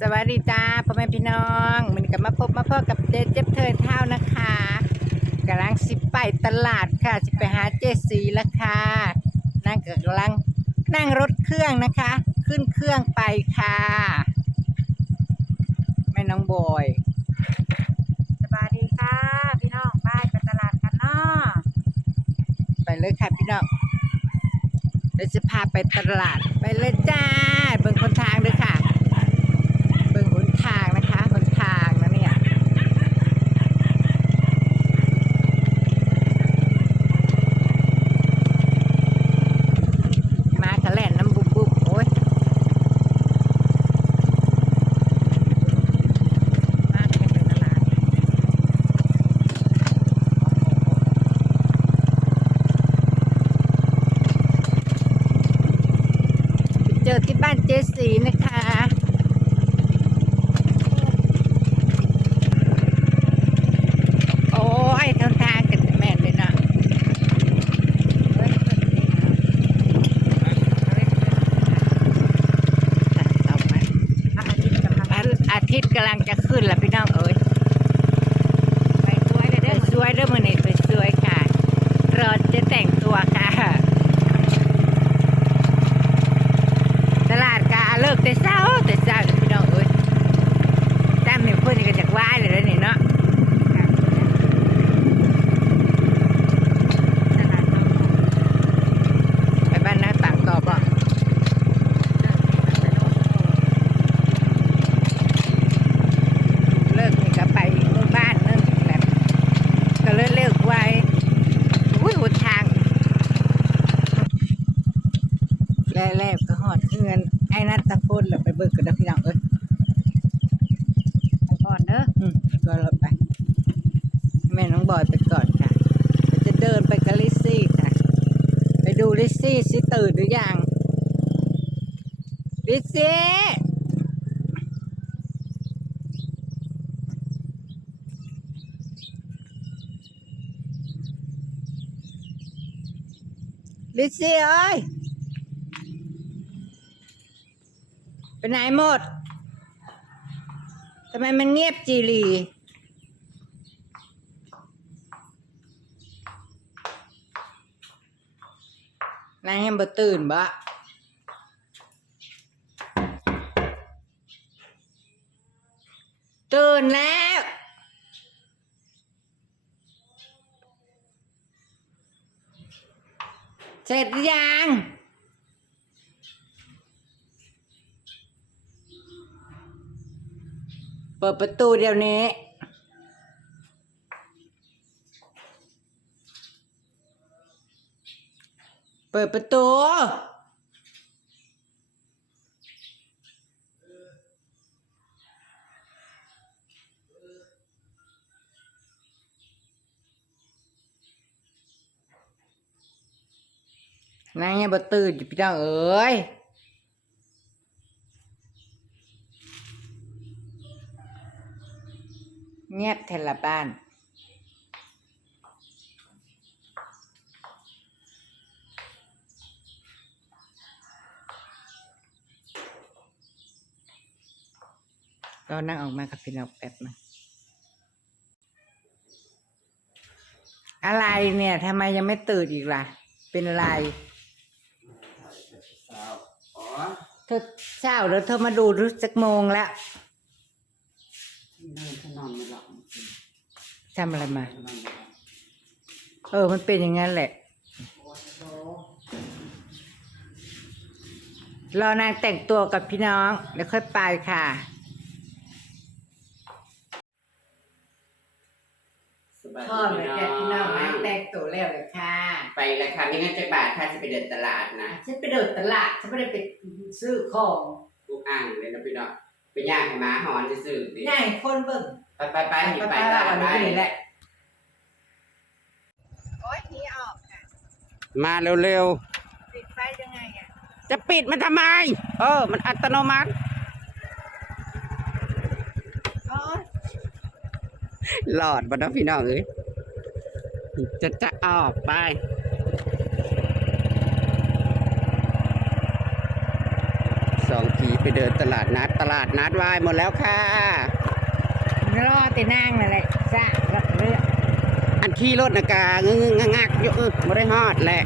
สวัสดีจ้าพ่อแม่พี่น้องมันกลับมาพบมาพ่อกับเจ๊เจ็บเทินเท่านะคะกำลังสิไปตลาดค่ะสิไปหาเจสีแล้วค่ะนั่งกำลังนั่งรถเครื่องนะคะ ขึ้นเครื่องไปค่ะแม่น้องบอยสบายดีค่ะ พี่น้องไปไปตลาดกันเนาะไปเลยค่ะพี่น้องเดี๋ยวจะพาไปตลาดไปเลยจ้าเบิ่งคนทางด้วยค่ะ เบิ่งหนทางนะคะหนทางนะเนี่ย มากระแล่นน้ำบุบบุบโอ้ยมากไปตลาดไป เจอที่บ้านเจสีนะคะ โอ้ยทางทางกันแม่นเลยนะเฮ้ยเอาไหม พระอาทิตย์กำลัง อาอาทิตย์กำลังจะขึ้นแล้วพี่น้องเอ้ย ไปด้วยเลย ไป เด้อ สวยเด้อมือนี้ไปสวยค่ะ รอจะแต่งตัวค่ะ ตลาดกาเลิกแต่เช้าแต่เช้าพี่น้องเอ้ยตามนี่เพื่อนก็จากว่ายเลยแล้วนี่เนาะ ตลาดน้อง ไปบ้านน้าต่างต่อป่ะเลิกนี่ก็ไปอีกหมู่บ้านนึงแหละก็เลยเลิกไว้อุ้ยหนทางแรกๆก็หอดเงินไอ้นัทตะพลเราไปเบิกกันนะพี่น้องเอ้ย ไปก่อนเด้อ อืมก็เราไป แม่น้องบอยไปก่อนค่ะเราจะเดินไปกับลิซซี่ค่ะ ไปดูลิซซี่สิตื่นหรือยัง ลิซี่ลิซซี่เอ้ยไปไหนหมด ทำไมมันเงียบจีรีนางยังบ่ตื่นบ่ตื่ นแล้ว เสร็จยังเปิดประตูเดี๋ยวนี้ เปิดประตู นายังบ่ตื่นอยู่พี่น้องเอ้ยเงียบเทละบ้านเรานั่งออกมากับพี่น้องแป๊บนึงอะไรเนี่ยทำไมยังไม่ตื่นอีกล่ะ เป็นอะไร เธอเช้าแล้วเธอมาดูรู้จักโมงแล้วนอนไม่หลับทำอะไรมา เออ มันเป็นอย่างนั้นแหละ รอนางแต่งตัวกับพี่น้อง แล้วค่อยไปค่ะ บายพ่อดีแม่แกพี่น้องนางแต่งตัวแล้วเลยค่ะไปแล้วค่ะนี่งั้นจะบาทค่ะจะไปเดินตลาดนะฉันไปเดินตลาดฉันไม่ได้ไปซื้อของลูกอ่างเลยนะพี่น้องไปย่างให้หมาหอนซื่อๆดิง่ายคนเบิ่งไปไปไปหนีไปแล้ตาวมวันไปนี้แหละ โอ๊ยนี่ออกค่ะมาเร็วปิดไฟยังไงอะ ๆ จะปิดมันทำไม เออ มันอัตโนมัติ อ๋อ หลอดบนน้องพี่น้องเอ้ยจะจะออกไปสองผีไปเดินตลาดนัดตลาดนัดวายหมดแล้วค่ะรอแต่นางนั่นแหละจ้ารับเรื่องอันขี่รถนะกางึงงงักๆอยู่เออไม่ได้ฮอดแหละ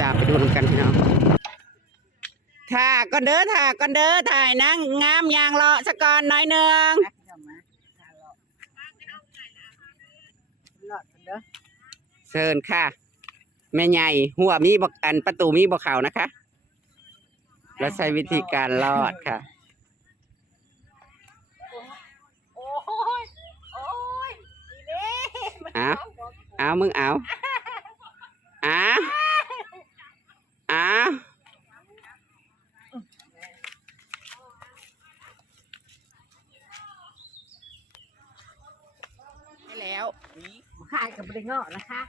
ตามไปดูนำกันพี่น้องถ่าก็เด้อถ่าก็เด้อถ่ายนางงามยางเลาะสะกอนหน้อยหนึง รักเดี๋ยวมาถ้ารอร อดกันเด้อเชิญค่ะ แม่ใหญ่หัวมีบอกอันประตูมีบอกเขานะคะ แล้วใช้วิธีการรอดค่ะ โอ้ย โอ้ยอีเล่เอาเอามึงเอาเอาเอาให้แล้ว ขายกับบริเงาะนะคะ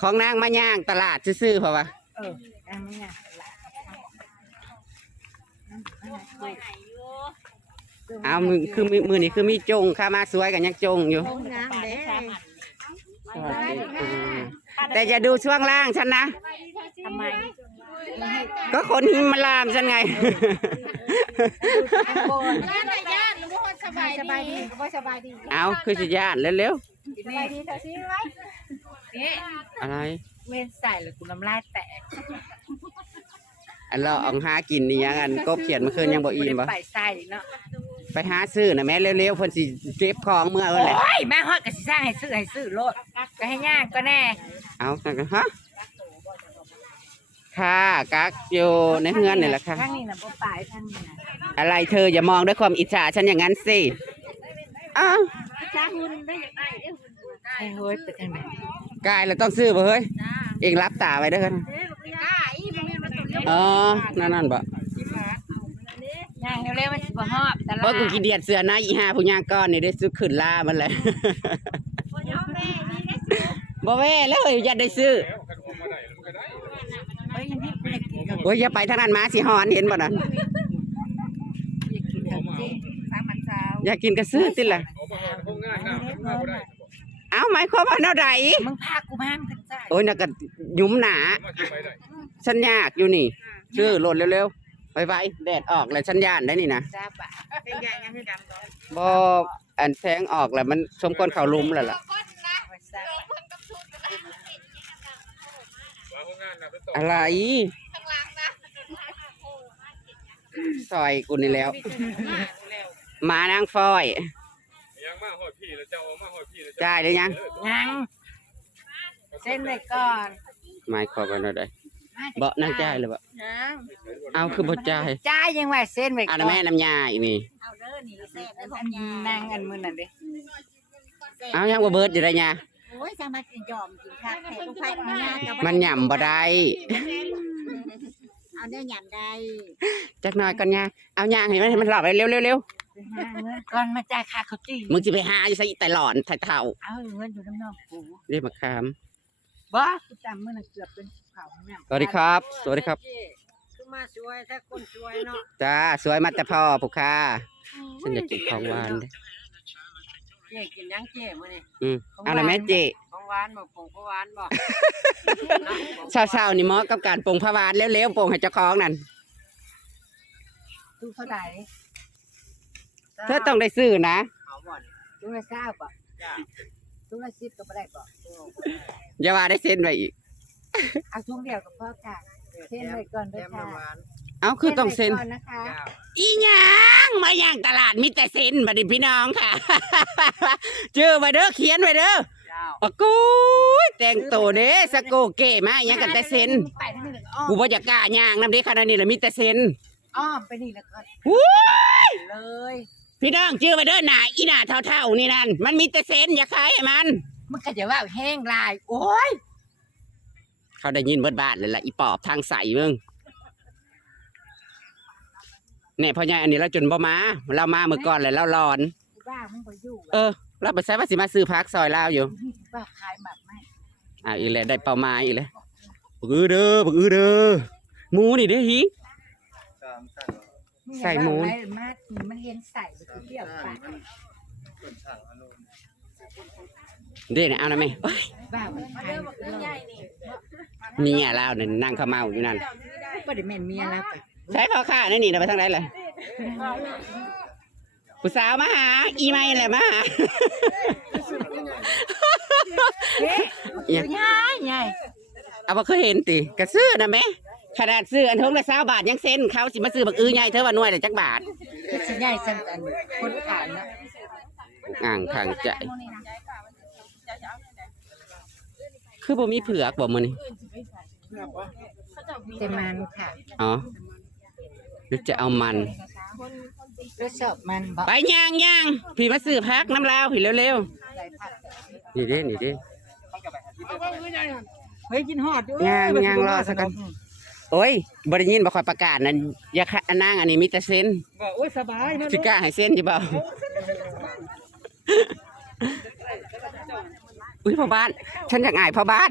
ของนางมาย่างตลาดซื่อๆเพราะว่าเอออันนี้ไงละนั่นนั่นไงเอามือคือมือมือนี่คือมีจงค่ะมาสวยกันยังจงอยู่โอ้งามเด้สวัสดีค่ะแต่อย่าดูช่วงล่างฉันนะ ทำไมก็คนหิมมาลามฉันไงโบนร้านไหนย่านหรือว่าสบายสบายดีก็สบายดี เอาคือสิญาติเร็ว สบายดีเธอซิไว้นี่ๆอะไรเว้นใส่เลยกูน้ำลายแตกอันเราเอาหากินนี่ยังอันกบเขียนเมื่อคืนยังบ่อิ่มบ่ไปใส่เนาะไปหาซื้อนะแม่เร็วๆเพิ่นสิเก็บของเมื่อเอิ้นแหละโอ้ยแม่ฮอดก็สิสร้างให้ซื้อให้ซื้อโลดก็ให้ย่างก็แน่เอาฮะค่ะกักอยู่ในเฮือนนี่แหละค่ะทางนี้น่ะบ่ปลายทางนี้น่ะอะไรเธออย่ามองด้วยความอิจฉาฉันอย่างนั้นสิอ้าว จ้าหุ่นได้อยากได้เด้อหุ่นไอ้เฮ้ยไปทางไหนกายเราต้องซื้อบ่เฮ้ยเองรับตาไว้เด้อค่ะกล้าอีบ่แม่นมาตุ่นอ๋อนั่นนั่นบ่ย่างเร็วๆมันสิบ่ฮอบตลาเพราะดกูกินเดียดเสือนะอีห้าผู้ย่างก้อนนี่ได้ซื้อขึ้นล่ามันเลยบ่แว่เลยอย่าได้ซื้อเฮ้ยนี่กูอยากกินกับโอ้ยอย่าไปทางนั้นมาสิฮอนเห็นบ่น่ะอยากกินกับเจ๊สามพันสาวอยากกินก็ซื้อติล่ะ เอามาหอดคงง่ายนะมาบ่ได้เอ้าหมายความว่าแนวใดมึงพากูมามึงจ้าโอ้ยน่ะก็หยุมหนามาสิไปได้ฉันยากอยู่นี่ชื่อโหลดเร็วๆไปไปแดดออกแล้วฉันย่านได้นี่นะจ้าปะเป็นใหญ่ยังคือดำก่อนบ่อันแสงออกแล้วมันสมควรเข้าหลุมแล้วล่ะไว้ซ่าปะว่าคงงานนะไปต่ออะไรซอยกูนี่แล้ว มานางฟอย ยังมาหอดพี่แล้วเจ้าเอามาหอดพี่แล้วจ่ายได้ยังยังเส้นเลยก่อนหมายความว่าแนวใดบ่นางจ่ายหรือบ่ยังเอาคือบ่จ่ายจ่ายยังไว่าเส้นไว้ก่อัอนนั้นแม่น้ำยาอีนี่เอาเด้อนี่แซ่บได้พอัอนยานางอันมือนั่นเด้เอายังบ่เบิดอยู่ได้ยาโอ้ยสามารถกินยอมกินข้าวแท้ลูกไผ่ของยากับมันหย่ำบ่ได้เอาเด้อหยำได้จักหน่อยก่อนยาเอายางให้มันให้มันหลอกไปเร็วๆไป หาเงินก่อนมาจ่ายค่าข้าวจี่ๆมึงสิไปหาอยู่ซะอีแต่หลอนไเฒ่าเอาเงินอยู่น้ำนอกกูๆเรียกมาคามบ่กูจำมื้อนั้นเกือบเป็นเขาวแม่สวัสดีครับ สวัสดีครับ คือมาสวยถ้าคนสวยเนาะจ้า สวยมาแต่พ่อผู้ค้าฉันอยากกินของหวานเด้เจ๊กินยังเจ๊มื้อนี้อืมเอาละแม่เจของหวานบ่ผงของหวานบ่ เช้าๆนี่เหมาะกับการปรุงผักหวานเร็วๆปรุงให้เจ้าของนั่นตู้เท่าไหร่ เธอต้องได้ซื้อนะเอาบ่นี่ตู้ละ20บ่ตู้ละ10ก็บ่ได้บ่อย่าว่าได้เส้นไว้อีก เอาทุ่งเดียวกับพ่อค่ะเส้นไว้ก่อนเด้อค่ะเอาคือต้องเส้นไว้ก่อนนะคะอีหยังมาย่างตลาดมีแต่เส้นบัดนี้พี่น้องค่ะ เจอไว้เด้อเขียนไว้เด้อเจ้าโอ้กูยแต่งตัวเด้สะโกเก๋มาอหยังกันแต่เส้นไปทางนี้เลยอ้อกูมบ่อยากกล้าย่างนำเด้ขนาดนี้แล้วมีแต่เส้นอ้อมไปนี่แล้วก็หู้ยเลย พี่น้องเจอไว้เด้อหน้าอีหน้าเท่าๆนี่นั่นมันมีแต่เส้นอย่าขายให้มัน มันก็จะว่าแห้งลาย โอ้ยเขาได้ยินเบิดบ้านเลยล่ะอีปอบทางใสมึงเนี่ยพ่อใหญ่อันนี้เราจนบ่มา เรามาเมื่อก่อนเลยเราร้อนบ้ามึงไปอยู่เออ เราไปใช้ว่าสิมาซื้อพักซอยลาวอยู่บ้าขายหมากไหมอ่าอีกแล้วได้เป้าหมายอีกแล้วบักอือเด้อบักอือเด้อหมูนี่เด้อหิใส่หมูงอย่าว่าอะไรมากมันเห็นใส่ไปคือเปรี้ยวปากเด้นะเอานะแม่โอ๊ยบ้ามันมาขายเด้อบักเรื่องใหญ่นี่เมียเราเนี่ยนั่งเขมเมาอยู่นั่นบ่ได้แม่นเมียแล้วก็ใช้พ่อข้านี่นี่นะไปทางไหนเลยผู้สาวมาหา อีไม่แหละมาหาง่ายง่ายเอาบ่เคยเห็นติกระซื้อนะแม่ ขนาดซื้ออันทงละสาบาทยังเซ็นเขาสิมาซื้อบักอื้อใหญ่เธอว่าหน่วยละจักบาทคือสิง่ายสั่งกันคนขายเนาะอ่างทางใจคือบ่มีเผือกบ่มื้อนี้แต่มันค่ะอ๋อหรือจะเอามันรสชอบมันบ่ไปย่างย่างพี่มาซื้อพักน้ำลาวพี่เร็วใส่ผักๆนี่เด้นี่เด้เฮ้ยกินฮอดอยู่ย่างย่างรอสักกัน โอ้ยบ่ได้ยินบ่ค่อยประกาศนั่นอย่าคะนางอันนี้มีแต่เซ็นบอกโอ้ยสบายนะสิกล้าให้เซ็นอยู่บ่อุ้ยพ่อบ้าน ฉันอยากอายพ่อบ้าน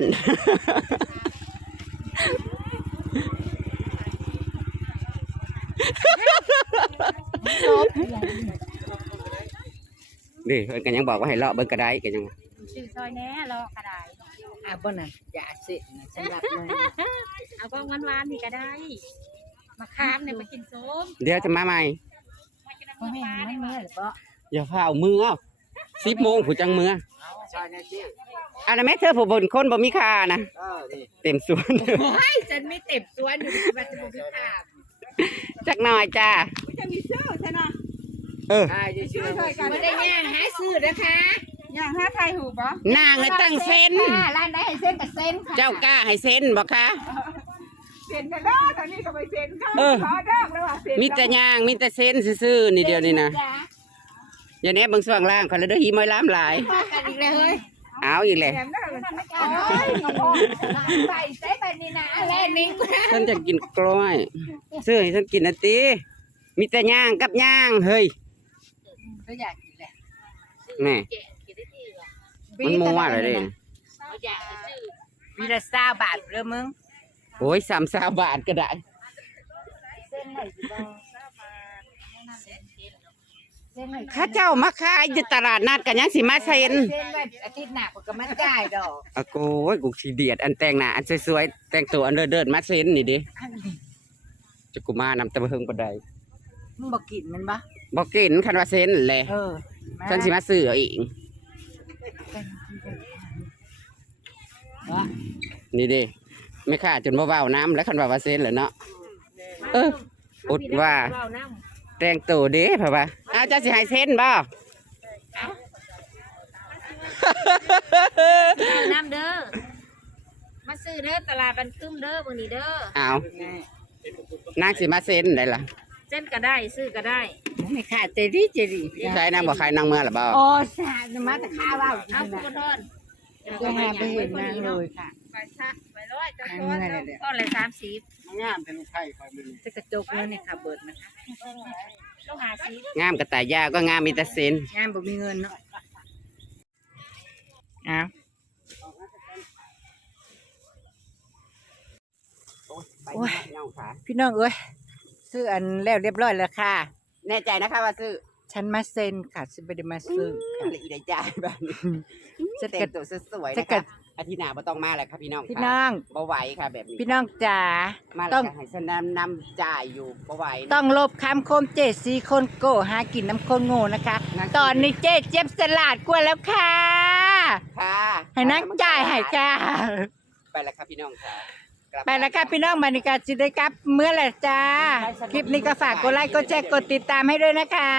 นี่เพิ่นก็ยังบอกว่าให้เลาะเบิ่งกระไดก็ยังว่า ชื่อซอยแน่รอกระดาษ อะบ่น่ะอย่าสินะสำหรับเลยเอาก็หวานๆนี่ก็ได้มาคามเนี่ยมากินส้มเดี๋ยวจะมาใหม่ มากินน้ำบ่เมือแม่ปลานได้มันมั้เมื่อยหรือเปล่าอย่าพาเอามือเอาสิบโมงผู้จังมืออันนั้นแม่เธอผู้บนคนบ่มีค่านะเต็มสวนไอ้ฉันไม่เต็มสวนอยู่ว่าจะบ่มีค่าจักหน่อยจ้าจะมีเสื้อใช่ไหมเอออ่าจะชื่อบ่ได้ย่างหาซื้อนะคะ อย่างห้าไทยหูปะนางให้ตั้งเส้นค่ะร้านใดให้เส้นกับเส้นค่ะเจ้ากล้าให้เส้นบ่คะ เซ็นกันแล้วตอนนี้ก็ไปเซ็นเขาเออ ขอเด้อแล้วว่าเซ็นมีแต่ย่างมีแต่เส้นซื่อๆนี่เดียวนี่นะจ้าอย่าแนบเบิ่งส่วงล่างเขาเลยเด้อหิมอยล้ามหลายพากันอีกแล้วเฮ้ยเอาอีกแหละแถมได้เลยโอ้ยกระเพาะใส่ใส่ไปนี่นะอะไรนี่กูฉันจะกินกล้วยซื้อให้ฉันกินนะติมีแต่ย่างกับย่างเฮ้ยก็อยากกินแหละแม่ มันมัวเลยเด้วีละ20บาทเด้อมึงโอ้ยสามสามบาทก็ได้เส้นไหนสิบ่เส้นไหนข้าเจ้ามาขายอยู่ตลาดนัดกันยังสิมาเซ็นเส้นไว้อาทิตย์หน้าก็มาจ่ายดอกอะโกยกูขี้เดียดอันแต่งหน้าอันสวยๆแต่งตัวอันเดินๆมาเซ็นนี่ดิจะกูมานำตะเพิงปานใดมึงบ่กินมันบ่บ่กินคันว่าเซ็นแหละเออฉันสิมาซื้อเอาเอง ว่า นี่ดิไม่ค่าจนบ่เว้าน้ำแล้วคันว่าว่าเซ็นแหละเนาะเอออดว่าเราน้แต่งตัวเด้พ่ะว่าอ้าวเจ้าสิให้เซ็นบ่ำน้ำเด้อ มาซื้อเด้อตลาดบันคึมเด้อมื้อนี้เด้ออ้าวนางสิมาเซ็นได้ล่ะเส้นก็ได้ซื้อก็ได้ไม่ขาดเจดีเจดีใช่นางบ่ขายนางเมื่อล่ะบ่โอ้สาดมาแต่ข้าวว่าเอาสุกทอน ก็มาไปเห็นนางเลยค่ะไปซะไปร้อยจังอันทอนนี้แหละทอนละสามสิบจะกระจกแล้วเนี่ยค่ะเบิดนะคะลูกหาสิบงามกระต่ายยาวก็งามมีแต่เซ็นงานบ่มีเงินเนาะอ้าวโอ้ยพี่น้องเอ้ยซื้ออันแล้วเรียบร้อยแล้วค่ะ แน่ใจนะคะว่าซื้อ ฉันมาเซ็นค่ะฉันไม่ได้มาซื้อค่ะ ละอีได้จ่ายแบบนี้จะแต่เกิดงตัวสวยๆจะนะเกิคะดอาทิตย์หน้าบ่ต้องมาแล้วค่ะพี่น้องพี่ค่ะน้อง บ่ไหวค่ะแบบนี้พี่น้องจ๋า มาต้แล้วองก็ให้ฉันนำนำจ่ายอยู่บ่ไหวนะ ต้องลบคำคมเจสีคนโก้หากินน้ำคนโง่นะคะตอนนี้เจ๊เจ็บสลัดกว่าแล้วค่ะ ค่ะให้นักจ่ายให้ค่ะไปแล้วค่ะพี่น้องค่ะกบ ไปแล้วค่ะพี่น้องบรรยากาศจิได้กลับเมื่อไหร่จ้า คลิปนี้ก็ฝากกดไลค์กดแชร์กดติดตามให้ด้วยนะคะ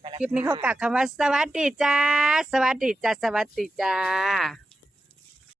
ไปแล้วคลิปนี้เขากลับคำว่าสวัสดีจ้า สวัสดีจ้า สวัสดีจ้า